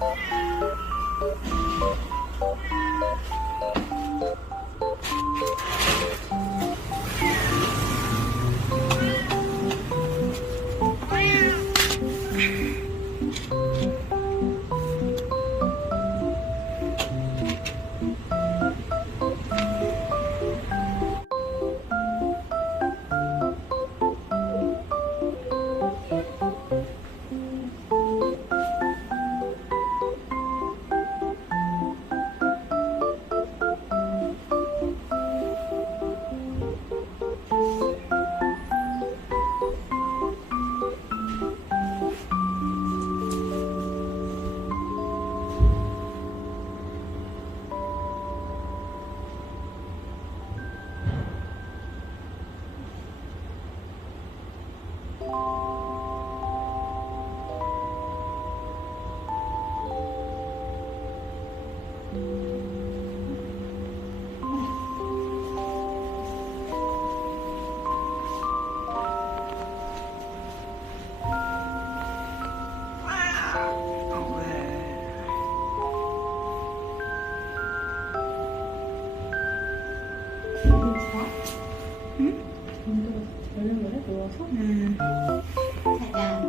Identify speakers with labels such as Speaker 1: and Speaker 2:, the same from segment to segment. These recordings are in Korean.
Speaker 1: Thank you. 짜잔,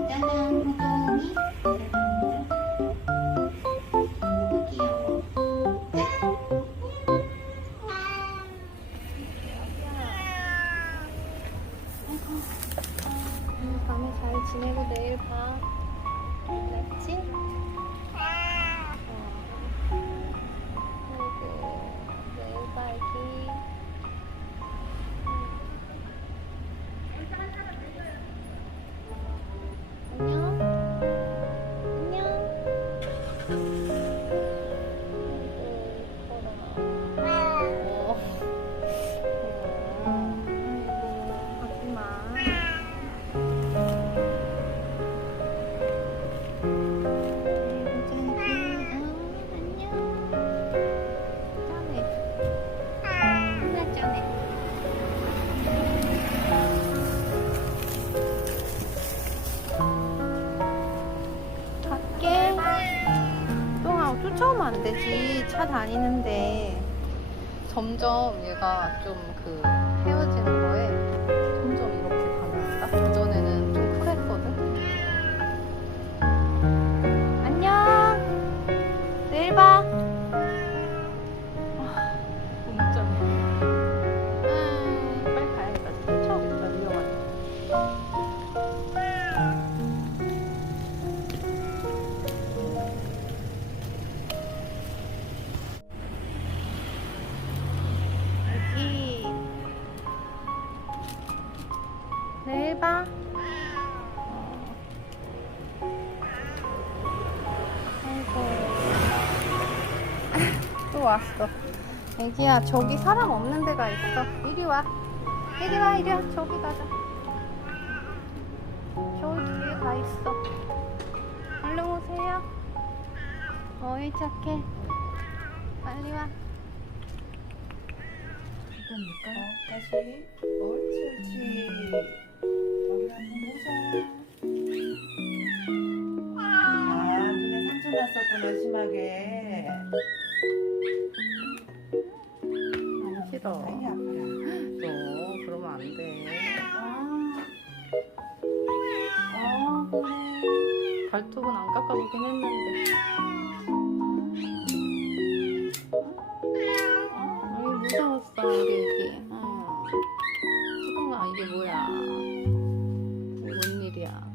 Speaker 1: 짜잔, 호동이.
Speaker 2: 되지. 차 다니는데. 점점 얘가 좀 내일 봐. 아이고. 또 왔어. 애기야, 저기 사람 없는 데가 있어. 이리 와. 이리 와, 이리 와. 저기 가자. 저기 뒤에 가 있어. 얼른 오세요. 어이, 착해. 빨리 와.
Speaker 3: 그러니까 다시 옳지 옳지 심하게
Speaker 2: 싫어. 너 그러면 안 돼.
Speaker 3: 아, 아
Speaker 2: 발톱은 안 깎아보긴 했는데. 아이 무서웠어 우리 애기. 어. 수동아 이게 뭐야? 뭔 일이야?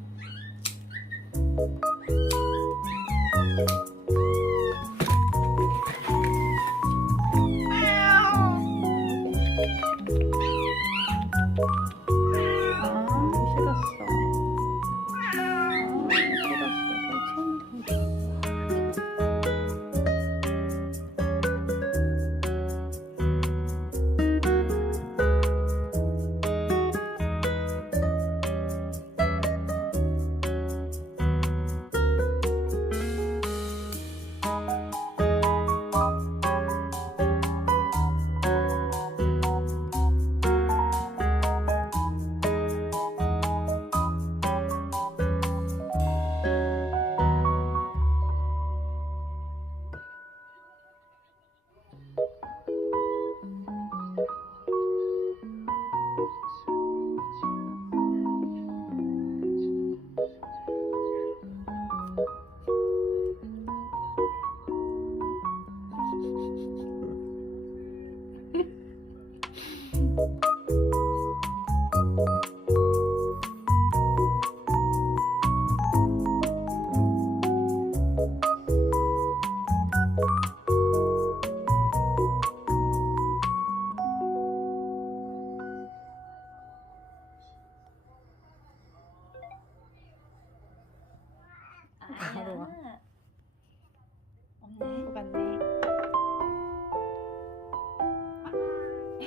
Speaker 2: 같네.